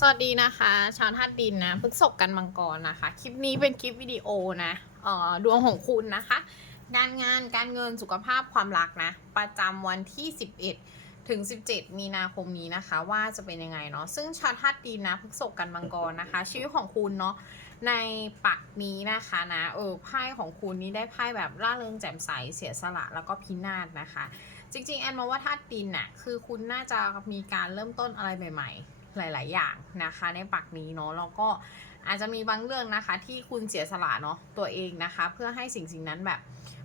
สวัสดีนะคะชาวธาตุดินนะพฤกษกกันมังกรนะคะ คลิปนี้เป็นคลิปวิดีโอนะเอ่อดวงของคุณนะคะ การงานการเงินสุขภาพความรักนะ ประจำวันที่ 11 ถึง 17 มีนาคมนี้นะคะ ว่าจะเป็นยังไงเนาะซึ่งชาวธาตุดินนะพฤกษกกันมังกรนะคะ ชีวิตของคุณเนาะในปักนี้นะคะนะเออไพ่ของคุณนี้ได้ไพ่แบบร่าเริงแจ่มใสเสียสละแล้วก็พินาศนะคะ จริงๆแอนมองว่าธาตุดินน่ะคือคุณน่าจะมีการเริ่มต้นอะไรใหม่ๆ หลาย ๆ อย่างนะคะ ในปักนี้เนาะแล้วก็อาจจะมีบางเรื่องนะคะ ที่คุณเสียสละเนาะตัวเองนะคะ เพื่อให้สิ่งสิ่งนั้นแบบ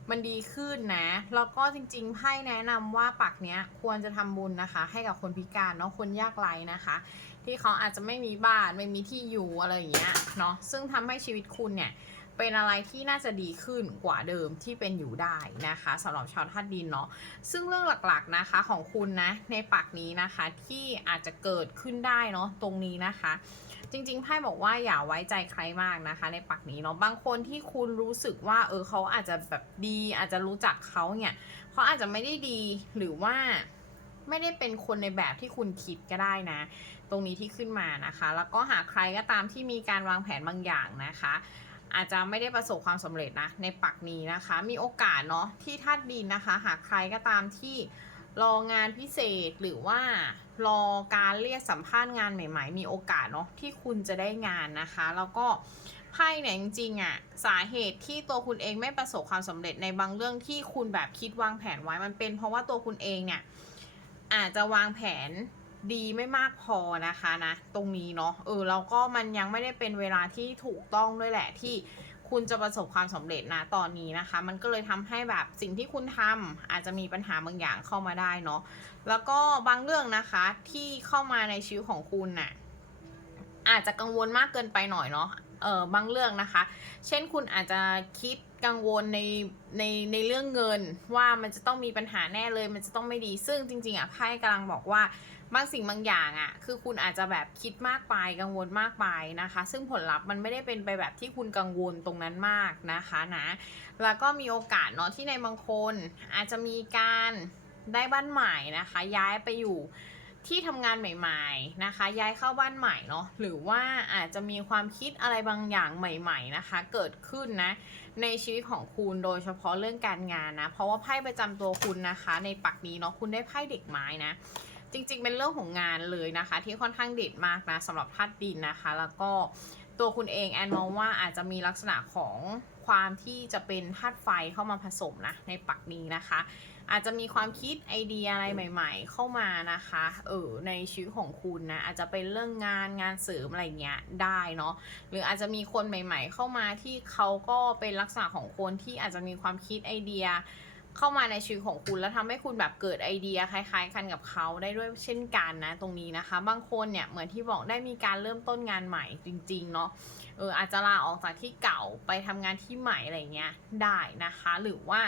มันดีขึ้นนะแล้วก็จริงๆไพ่แนะนำว่าปักเนี้ยควรจะทำบุญนะคะ ให้กับคนพิการเนาะคนยากไร้นะคะ ที่เขาอาจจะไม่มีบ้านไม่มีที่อยู่อะไรอย่างเงี้ยเนาะซึ่งทำให้ชีวิตคุณเนี่ย เป็นอะไรที่น่าจะดีขึ้นกว่าเดิมที่เป็นอยู่ได้นะคะสำหรับชาวธาตุดินเนาะซึ่งเรื่องหลักๆนะคะของคุณนะในปักนี้นะคะที่อาจจะเกิดขึ้นได้เนาะตรงนี้นะคะ จริงๆไพ่บอกว่าอย่าไว้ใจใครมากนะคะ ในปักนี้เนาะบางคนที่คุณรู้สึกว่าเออเขาอาจจะแบบดีอาจจะรู้จักเขาเนี่ยเขาอาจจะไม่ได้ดีหรือว่าไม่ได้เป็นคนในแบบที่คุณคิดก็ได้นะ ตรงนี้ที่ขึ้นมานะคะ แล้วก็หากใครก็ตามที่มีการวางแผนบางอย่างนะคะ อาจจะไม่ได้ประสบความสำเร็จนะในปักนี้นะคะ มีโอกาสเนาะที่ธาตุดินนะคะ หากใครก็ตามที่รองานพิเศษหรือว่ารอการเรียกสัมภาษณ์งานใหม่ๆ มีโอกาสเนาะที่คุณจะได้งานนะคะ แล้วก็ไพ่เนี่ยจริงๆอะ่ะสาเหตุที่ตัวคุณเองไม่ประสบความสำเร็จในบางเรื่องที่คุณแบบคิดวางแผนไว้มันเป็น เพราะว่าตัวคุณเองเนี่ยอาจจะวางแผน ดีไม่มากพอนะคะนะ ตรงนี้เนาะเออแล้วก็มันยังไม่ได้เป็นเวลาที่ถูกต้องด้วยแหละที่คุณจะประสบความสำเร็จนะตอนนี้นะคะ มันก็เลยทำให้แบบสิ่งที่คุณทำอาจจะมีปัญหาบางอย่างเข้ามาได้เนาะแล้วก็บางเรื่องนะคะที่เข้ามาในชีวิตของคุณน่ะอาจจะกังวลมากเกินไปหน่อยเนาะเออบางเรื่องนะคะ เช่นคุณอาจจะคิดกังวลในในในเรื่องเงินว่ามันจะต้องมีปัญหาแน่เลย มันจะต้องไม่ดีซึ่งจริง ๆอะไพ่กำลังบอกว่า บางสิ่งบางอย่างอะ่ะ คือคุณอาจจะแบบคิดมากไปกังวลมากไปนะคะ ซึ่งผลลัพธ์มันไม่ได้เป็นไปแบบที่คุณกังวลตรงนั้นมากนะคะนะ แล้วก็มีโอกาสเนาะที่ในบางคนอาจจะมีการได้บ้านใหม่นะคะ ย้ายไปอยู่ที่ทำงานใหม่ๆนะคะ ย้ายเข้าบ้านใหม่เนาะหรือว่าอาจจะมีความคิดอะไรบางอย่างใหม่ ๆนะคะ เกิดขึ้นนะในชีวิตของคุณโดยเฉพาะเรื่องการงานนะ เพราะว่าไพ่ประจำตัวคุณนะคะ ในปักนี้เนาะคุณได้ไพ่เด็กไม้นะ จริงๆ เป็นเรื่องของงานเลยนะคะ ที่ค่อนข้างเด็ดมากนะสำหรับธาตุดินนะคะ แล้วก็ตัวคุณเองแอนมองว่าอาจจะมีลักษณะของความที่จะเป็นธาตุไฟเข้ามาผสมนะในปักนี้นะคะ อาจจะมีความคิดไอเดียอะไรใหม่ ๆ เข้ามานะคะเออในชีวิตของคุณนะอาจจะเป็นเรื่องงานงานเสริมอะไรเงี้ยได้เนาะหรืออาจจะมีคนใหม่ ๆ เข้ามาที่เขาก็เป็นลักษณะของคนที่อาจจะมีความคิดไอเดีย เข้ามาในชีวิตของคุณแล้วทำให้คุณแบบเกิดไอเดียคล้าย ๆ กันกับเขาได้ด้วยเช่นกันนะ ตรงนี้นะคะ บางคนเนี่ยเหมือนที่บอกได้มีการเริ่มต้นงานใหม่จริง ๆ เนาะ อออาจจะลาออกจากที่เก่าไปทำงานที่ใหม่อะไรเงี้ยได้นะคะ หรือว่า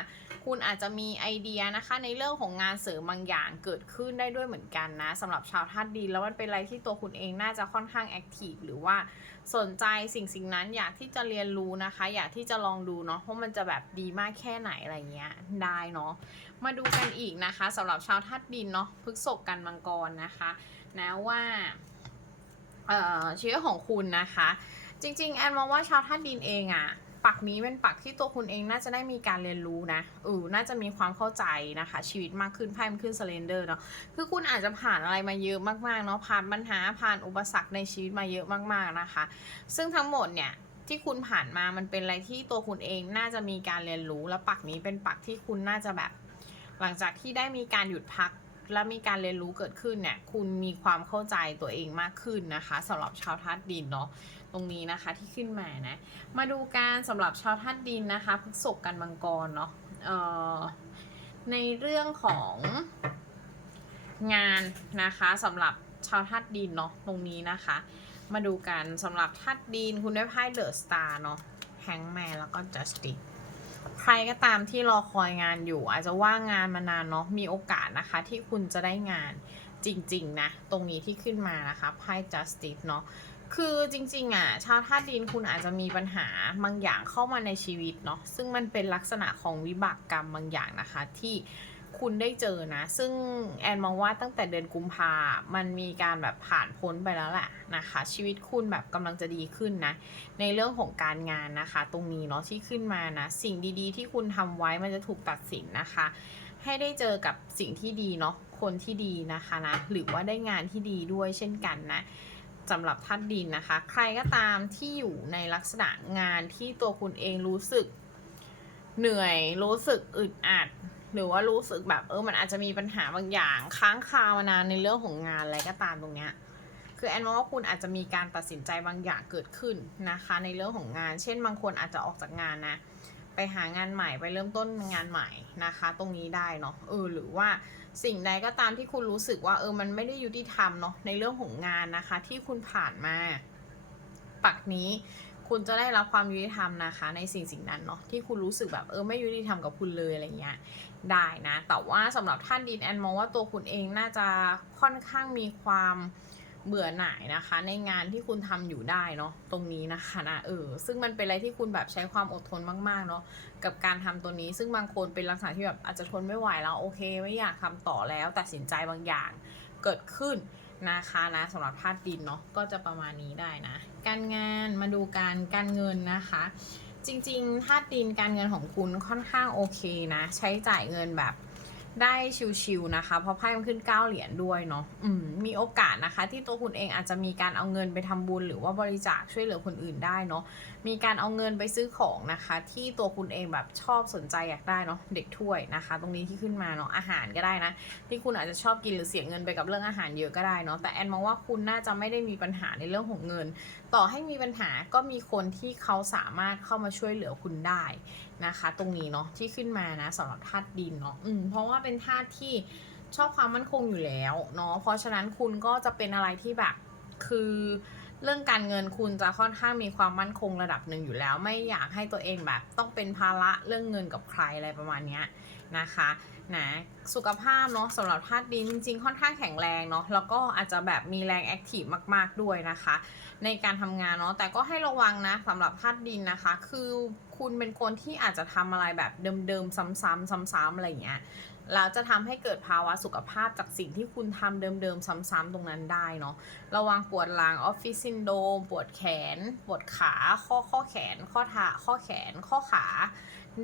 คุณอาจจะมีไอเดียนะคะในเรื่องของงานเสริมบางอย่างเกิดขึ้นได้ด้วยเหมือนกันนะสำหรับชาวธาตุดินแล้วมันเป็นอะไรที่ตัวคุณเองน่าจะค่อนข้างแอคทีฟหรือว่าสนใจสิ่งสิ่งนั้นอยากที่จะเรียนรู้นะคะ อยากที่จะลองดูเนาะว่ามันจะแบบดีมากแค่ไหนอะไรเงี้ยได้เนาะมาดูกันอีกนะคะสำหรับชาวธาตุดินเนาะพฤกษกกันมังกรนะคะ นะว่าเอ่อชีวิตของคุณนะคะ จริง ๆ แอนมองว่าชาวธาตุดินเองอะปักนี้เป็นปักที่ตัวคุณเองน่าจะได้มีการเรียนรู้นะเออน่าจะมีความเข้าใจนะคะ ชีวิตมากขึ้นไพ่มันขึ้นสเลนเดอร์เนาะคือคุณอาจจะผ่านอะไรมาเยอะมากๆเนาะผ่านปัญหาผ่านอุปสรรคในชีวิตมาเยอะมากๆนะคะ ซึ่งทั้งหมดเนี่ยที่คุณผ่านมามันเป็นอะไรที่ตัวคุณเองน่าจะมีการเรียนรู้ แล้วปักนี้เป็นปักที่คุณน่าจะแบบ หลังจากที่ได้มีการหยุดพักและมีการเรียนรู้เกิดขึ้นเนี่ย คุณมีความเข้าใจตัวเองมากขึ้นนะคะสำหรับชาวธาตุดินเนาะ ตรงนี้นะคะที่ขึ้นมานะ มาดูการสำหรับชาวธาตุดินนะคะพฤษภกันมังกรเนาะในเรื่องของงานนะคะสำหรับชาวธาตุดินเนาะตรงนี้นะคะ มาดูกันสำหรับธาตุดินคุณได้ไพ่เดอะสตาร์เนาะแฮงแมนแล้วก็จัสติสใครก็ตามที่รอคอยงานอยู่ อาจจะว่างงานมานานเนาะมีโอกาสนะคะ ที่คุณจะได้งานจริงๆนะ ตรงนี้ที่ขึ้นมานะคะไพ่ justice เนาะ คือจริงๆอะชาวธาตุดินคุณอาจจะมีปัญหาบางอย่างเข้ามาในชีวิตเนาะซึ่งมันเป็นลักษณะของวิบากกรรมบางอย่างนะคะที่คุณได้เจอนะ ซึ่งแอนมองว่าตั้งแต่เดือนกุมภา มันมีการแบบผ่านพ้นไปแล้วแหละนะคะ ชีวิตคุณแบบกำลังจะดีขึ้นนะ ในเรื่องของการงานนะคะ ตรงนี้เนาะที่ขึ้นมานะ สิ่งดีๆ ที่คุณทำไว้มันจะถูกตัดสินนะคะ ให้ได้เจอกับสิ่งที่ดีเนาะคนที่ดีนะคะนะหรือว่าได้งานที่ดีด้วยเช่นกันนะ สำหรับธาตุดินนะคะ ใครก็ตามที่อยู่ในลักษณะงานที่ตัวคุณเองรู้สึกเหนื่อยรู้สึกอึดอัด หรือว่ารู้สึกแบบเออมันอาจจะมีปัญหาบางอย่างค้างคามานานในเรื่องของงานอะไรก็ตามตรงเนี้ยคือแอนมองว่าคุณอาจจะมีการตัดสินใจบางอย่างเกิดขึ้นนะคะ ในเรื่องของงาน เช่น บางคนอาจจะออกจากงานนะไปหางานใหม่ไปเริ่มต้นงานใหม่นะคะ ตรงนี้ได้เนาะเออหรือว่า สิ่งใดก็ตามที่คุณรู้สึกว่าเออมันไม่ได้ยุติธรรมเนาะในเรื่องของงานนะคะ ที่คุณผ่านมาปักนี้ คุณจะได้รับความยุติธรรมนะคะ ในสิ่งสิ่งนั้นเนาะที่คุณรู้สึกแบบเออไม่ยุติธรรมกับคุณเลยอะไรเงี้ยได้นะ แต่ว่าสำหรับท่านดินแอนมองว่าตัวคุณเองน่าจะค่อนข้างมีความ เบื่อหน่ายนะคะ ในงานที่คุณทำอยู่ได้เนาะตรงนี้นะคะนะเออซึ่งมันเป็นอะไรที่คุณแบบใช้ความอดทนมากๆเนาะกับการทำตัวนี้ ซึ่งบางคนเป็นลักษณะที่แบบอาจจะทนไม่ไหวแล้วโอเค ไม่อยากทำต่อแล้วตัดสินใจบางอย่างเกิดขึ้นนะคะนะสำหรับธาตุดินเนาะก็จะประมาณนี้ได้นะ การงานมาดูการการเงินนะคะ จริงๆธาตุดินการเงินของคุณค่อนข้างโอเคนะ ใช้จ่ายเงินแบบ ได้ชิวๆนะคะ เพราะไพ่มันขึ้น 9 เหรียญด้วยเนาะอืมมีโอกาสนะคะ ที่ตัวคุณเองอาจจะมีการเอาเงินไปทำบุญ หรือว่าบริจาคช่วยเหลือคนอื่นได้เนาะมีการเอาเงินไปซื้อของนะคะ ที่ตัวคุณเองแบบชอบสนใจอยากได้เนาะเด็กถ้วยนะคะ ตรงนี้ที่ขึ้นมาเนาะอาหารก็ได้นะ ที่คุณอาจจะชอบกินหรือเสียเงินไปกับเรื่องอาหารเยอะก็ได้เนาะแต่แอนมองว่าคุณน่าจะไม่ได้มีปัญหาในเรื่องของเงิน ต่อให้มีปัญหาก็มีคนที่เขาสามารถเข้ามาช่วยเหลือคุณได้ นะคะ ตรงนี้เนาะที่ขึ้นมานะสำหรับธาตุดินเนาะอืมเพราะว่าเป็นธาตุที่ชอบความมั่นคงอยู่แล้วเนาะเพราะฉะนั้นคุณก็จะเป็นอะไรที่แบบคือเรื่องการเงินคุณจะค่อนข้างมีความมั่นคงระดับหนึ่งอยู่แล้ว ไม่อยากให้ตัวเองแบบต้องเป็นภาระเรื่องเงินกับใครอะไรประมาณเนี้ยนะคะนะสุขภาพเนาะสำหรับธาตุดินจริงๆค่อนข้างแข็งแรงเนาะแล้วก็อาจจะแบบมีแรงแอคทีฟมาก ๆด้วยนะคะ ในการทำงานเนาะแต่ก็ให้ระวังนะสำหรับธาตุดินนะคะ คือ คุณเป็นคนที่อาจจะทำอะไรแบบเดิมๆ ซ้ำๆซ้ำๆอะไรอย่างเงี้ย แล้วจะทำให้เกิดภาวะสุขภาพจากสิ่งที่คุณทำเดิมๆ ซ้ำๆตรงนั้นได้เนาะ ระวังปวดหลังออฟฟิศซินโดมปวดแขน ปวดขา ข้อข้อแขน ข้อเท้าข้อแขน ข้อขา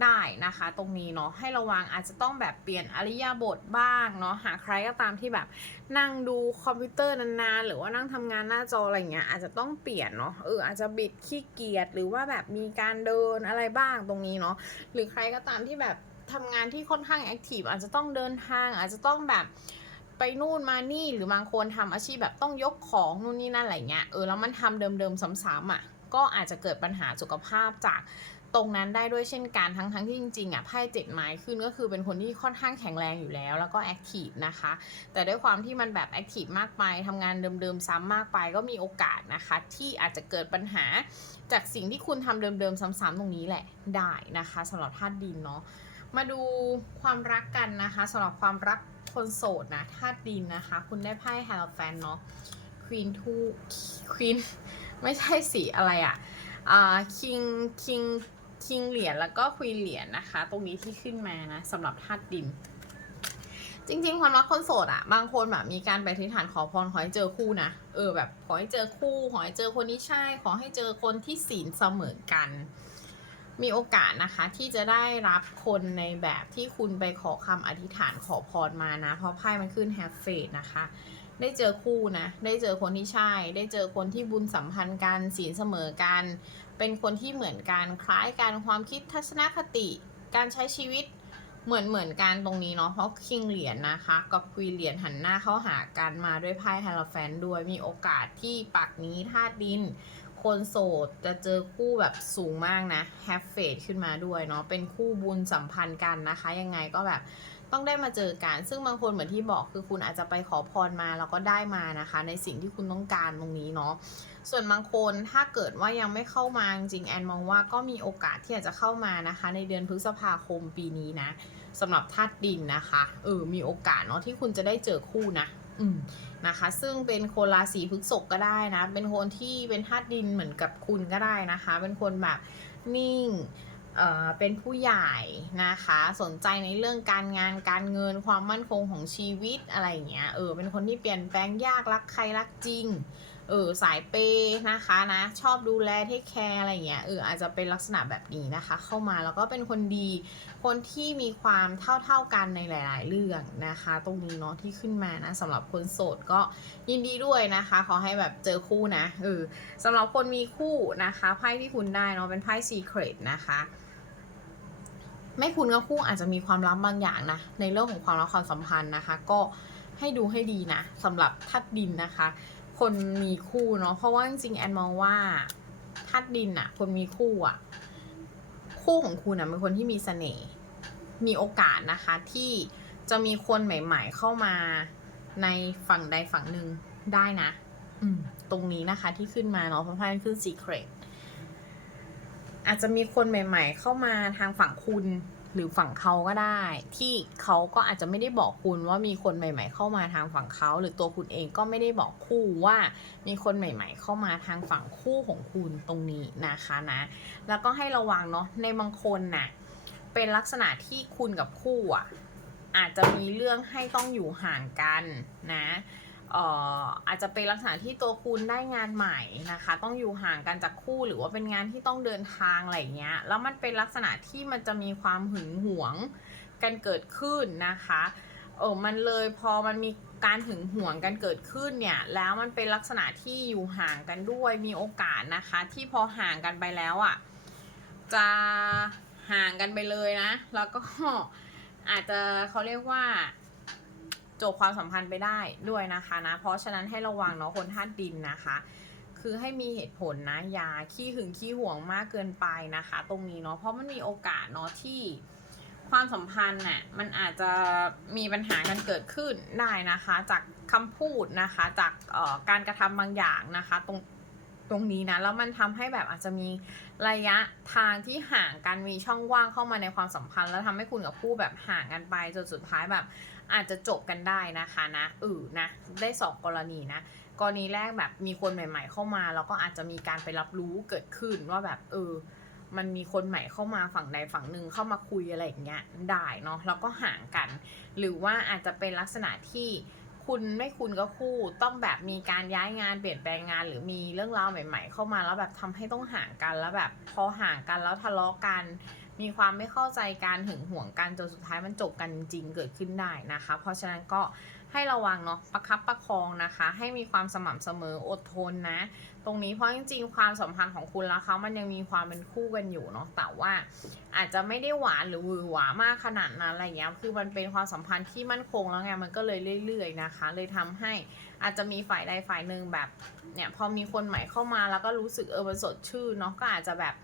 ได้นะคะ ตรงนี้เนาะให้ระวังอาจจะต้องแบบเปลี่ยนอริยาบทบ้างเนาะหาใครก็ตามที่แบบนั่งดูคอมพิวเตอร์นานๆ หรือว่านั่งทำงานหน้าจออะไรเงี้ยอาจจะต้องเปลี่ยนเนาะเอออาจจะบิดขี้เกียจหรือว่าแบบมีการเดินอะไรบ้างตรงนี้เนาะหรือใครก็ตามที่แบบ ทำงานที่ค่อนข้างแอคทีฟอาจจะต้องเดินทาง อาจจะต้องแบบไปนู่นมานี่หรือบางคนทำอาชีพแบบต้องยกของนู่นนี่นั่นอะไรเงี้ยเออแล้วมันทำเดิมๆซ้ำๆอะก็อาจจะเกิดปัญหาสุขภาพจากตรงนั้นได้ด้วยเช่นกันทั้งทั้งที่จริงๆอะไพ่เจ็ดไม้ขึ้นก็คือเป็นคนที่ค่อนข้างแข็งแรงอยู่แล้ว แล้วก็แอคทีฟนะคะ แต่ด้วยความที่มันแบบแอคทีฟมากไปทำงานเดิมๆซ้ำมากไปก็มีโอกาสนะคะ ที่อาจจะเกิดปัญหาจากสิ่งที่คุณทำเดิมๆซ้ำๆตรงนี้แหละได้นะคะสำหรับธาตุดินเนาะ มาดูความรักกันนะคะสำหรับความรักคนโสดนะธาตุดินนะคะ คุณได้ไพ่ฮาร์แฟนเนาะควีนทูควีนไม่ใช่สีอะไรอะอ่าคิงคิงคิงเหรียญแล้วก็ควีนเหรียญนะคะ ตรงนี้ที่ขึ้นมานะสำหรับธาตุดิน จริงๆ ความรักคนโสดอะบางคนแบบมีการไปทิฏฐานขอพรขอให้เจอคู่นะเออแบบขอให้เจอคู่ขอให้เจอคนที่ใช่ ขอให้เจอคนที่ศีลเสมอกัน มีโอกาสนะคะที่จะได้รับคนในแบบที่คุณไปขอคำอธิษฐานขอพรมานะ เพราะไพ่มันขึ้นแฮฟเฟดนะคะ ได้เจอคู่นะ ได้เจอคนที่ใช่ ได้เจอคนที่บุญสัมพันธ์กันศีลเสมอกัน เป็นคนที่เหมือนกันคล้ายกันความคิดทัศนคติ การใช้ชีวิตเหมือนเหมือนกันตรงนี้เนาะเพราะคิงเหรียญนะคะ กับควีเหรียญหันหน้าเข้าหากันมาด้วยไพ่ไฮราแฟนด้วยมีโอกาสที่ปักนี้ธาตุดิน คนโสดจะเจอคู่แบบสูงมากนะแฮฟเฟดขึ้นมาด้วยเนาะเป็นคู่บุญสัมพันธ์กันนะคะ ยังไงก็แบบต้องได้มาเจอกัน ซึ่งบางคนเหมือนที่บอกคือคุณอาจจะไปขอพรมาแล้วก็ได้มานะคะ ในสิ่งที่คุณต้องการตรงนี้เนาะส่วนบางคนถ้าเกิดว่ายังไม่เข้ามาจริงแอนมองว่าก็มีโอกาสที่อาจจะเข้ามานะคะ ในเดือนพฤษภาคมปีนี้นะสำหรับธาตุดินนะคะเออมีโอกาสเนาะที่คุณจะได้เจอคู่นะ นะคะ ซึ่งเป็นคนราศีพฤษภก็ได้นะ เป็นคนที่เป็นธาตุดินเหมือนกับคุณก็ได้นะคะ เป็นคนแบบนิ่งเอ่อเป็นผู้ใหญ่นะคะ สนใจในเรื่องการงานการเงินความมั่นคงของชีวิตอะไรอย่างเงี้ยเออเป็นคนที่เปลี่ยนแปลงยากรักใครรักจริง เออสายเปย์นะคะนะชอบดูแลเทคแคร์อะไรเงี้ยเอออาจจะเป็นลักษณะแบบนี้นะคะ เข้ามาแล้วก็เป็นคนดี คนที่มีความเท่าเท่าๆกันในหลาย ๆ เรื่องนะคะ ตรงนี้เนาะที่ขึ้นมานะสำหรับคนโสดก็ยินดีด้วยนะคะ ขอให้แบบเจอคู่นะเออสำหรับคนมีคู่นะคะไพ่ที่คุณได้เนาะเป็นไพ่ Secret นะคะไม่คุณกับคู่อาจจะมีความลับบางอย่างนะในเรื่องของความรักความสัมพันธ์นะคะ ก็ให้ดูให้ดีนะสำหรับทัดดินนะคะ คนมีคู่เนาะเพราะว่าจริงๆแอนมองว่าทัดดินอะคนมีคู่อะคู่ของคุณอะเป็นคนที่มีเสน่ห์มีโอกาสนะคะที่จะมีคนใหม่ ๆ เข้ามาในฝั่งใดฝั่งหนึ่งได้นะ อืม ตรงนี้นะคะที่ขึ้นมาเนาะเพราะไพ่ขึ้น secret อาจจะมีคนใหม่ ๆ เข้ามาทางฝั่งคุณ หรือฝั่งเขาก็ได้ ที่เขาก็อาจจะไม่ได้บอกคุณว่ามีคนใหม่ ๆ เข้ามาทางฝั่งเขาหรือตัวคุณเองก็ไม่ได้บอกคู่ว่ามีคนใหม่ ๆ เข้ามาทางฝั่งคู่ของคุณตรงนี้นะคะนะ แล้วก็ให้ระวังเนาะในบางคนน่ะเป็นลักษณะที่คุณกับคู่อะอาจจะมีเรื่องให้ต้องอยู่ห่างกันนะ อาจจะเป็นลักษณะที่ตัวคุณได้งานใหม่นะคะ ต้องอยู่ห่างกันจากคู่หรือว่าเป็นงานที่ต้องเดินทางอะไรเงี้ยแล้วมันเป็นลักษณะที่มันจะมีความหึงหวงกันเกิดขึ้นนะคะเออมันเลยพอมันมีการหึงหวงกันเกิดขึ้นเนี่ย แล้วมันเป็นลักษณะที่อยู่ห่างกันด้วยมีโอกาสนะคะ ที่พอห่างกันไปแล้วอะจะห่างกันไปเลยนะ แล้วก็อาจจะเขาเรียกว่า จบความสัมพันธ์ไปได้ด้วยนะคะนะ เพราะฉะนั้นให้ระวังเนาะคนธาตุดินนะคะ คือให้มีเหตุผลนะอย่าขี้หึงขี้หวงมากเกินไปนะคะ ตรงนี้เนาะเพราะมันมีโอกาสเนาะที่ความสัมพันธ์น่ะมันอาจจะมีปัญหากันเกิดขึ้นได้นะคะ จากคำพูดนะคะจากการกระทำบางอย่างนะคะ ตรงตรงนี้นะแล้วมันทำให้แบบอาจจะมีระยะทางที่ห่างกันมีช่องว่างเข้ามาในความสัมพันธ์ แล้วทำให้คุณกับคู่แบบห่างกันไปจนสุดท้ายแบบ อาจจะจบกันได้นะคะนะเออนะได้สองกรณีนะกรณีแรกแบบมีคนใหม่ ๆ เข้ามาแล้วก็อาจจะมีการไปรับรู้เกิดขึ้นว่าแบบเออมันมีคนใหม่เข้ามาฝั่งใดฝั่งหนึ่งเข้ามาคุยอะไรอย่างเงี้ยได้เนาะแล้วก็ห่างกัน หรือว่าอาจจะเป็นลักษณะที่คุณไม่คุณก็คู่ต้องแบบมีการย้ายงานเปลี่ยนแปลงงาน หรือมีเรื่องราวใหม่ ๆ เข้ามาแล้วแบบทำให้ต้องห่างกันแล้วแบบพอห่างกันแล้วทะเลาะกัน มีความไม่เข้าใจการหึงหวงกันจนสุดท้ายมันจบกันจริงเกิดขึ้นได้นะคะ เพราะฉะนั้นก็ให้ระวังเนาะประคับประคองนะคะ ให้มีความสม่ำเสมออดทนนะ ตรงนี้เพราะจริงๆ ความสัมพันธ์ของคุณและเขามันยังมีความเป็นคู่กันอยู่เนาะแต่ว่าอาจจะไม่ได้หวานหรือหวือหวามากขนาดนั้นอะไรเงี้ยคือมันเป็นความสัมพันธ์ที่มั่นคงแล้วไงมันก็เลยเรื่อย ๆนะคะ เลยทำให้อาจจะมีฝ่ายใดฝ่ายหนึ่งแบบเนี่ยพอมีคนใหม่เข้ามาแล้วก็รู้สึกเออมันสดชื่นเนาะก็อาจจะแบบ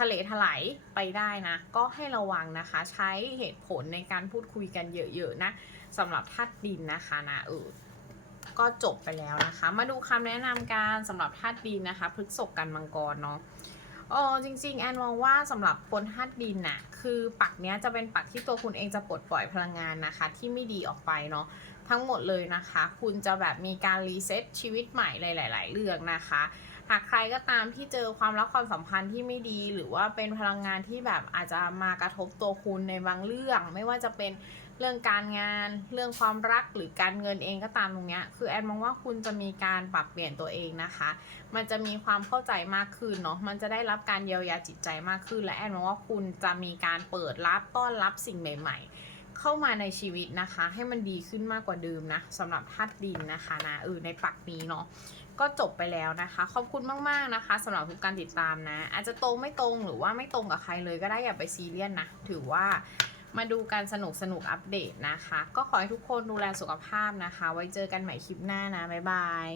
ทะเลถลายไปได้นะ ก็ให้ระวังนะคะ ใช้เหตุผลในการพูดคุยกันเยอะๆนะสำหรับธาตุดินนะคะนะเออก็จบไปแล้วนะคะ มาดูคำแนะนำการสำหรับธาตุดินนะคะพฤกษกกันมังกรเนาะเออจริงๆแอนมองว่าสำหรับคนธาตุดินน่ะคือปักเนี้ยจะเป็นปักที่ตัวคุณเองจะปลดปล่อยพลังงานนะคะ ที่ไม่ดีออกไปเนาะทั้งหมดเลยนะคะ คุณจะแบบมีการรีเซ็ตชีวิตใหม่หลาย ๆ เรื่องนะคะ หากใครก็ตามที่เจอความรักความสัมพันธ์ที่ไม่ดี หรือว่าเป็นพลังงานที่แบบอาจจะมากระทบตัวคุณในบางเรื่อง ไม่ว่าจะเป็นเรื่องการงาน เรื่องความรักหรือการเงินเองก็ตามตรงเนี้ยคือแอนมองว่าคุณจะมีการปรับเปลี่ยนตัวเองนะคะ มันจะมีความเข้าใจมากขึ้นเนาะมันจะได้รับการเยียวยาจิตใจมากขึ้น และแอนมองว่าคุณจะมีการเปิดรับต้อนรับสิ่งใหม่ ๆเข้ามาในชีวิตนะคะ ให้มันดีขึ้นมากกว่าเดิมนะสำหรับธาตุดินนะคะนะเออในปักนี้เนาะ ก็จบไปแล้วนะคะ ขอบคุณมาก ๆ นะคะสำหรับทุกการติดตามนะ อาจจะตรงไม่ตรงหรือว่าไม่ตรงกับใครเลยก็ได้อย่าไปซีเรียสนะถือว่ามาดูการสนุกสนุกอัปเดตนะคะ ก็ขอให้ทุกคนดูแลสุขภาพนะคะ ไว้เจอกันใหม่คลิปหน้านะ บ๊ายบาย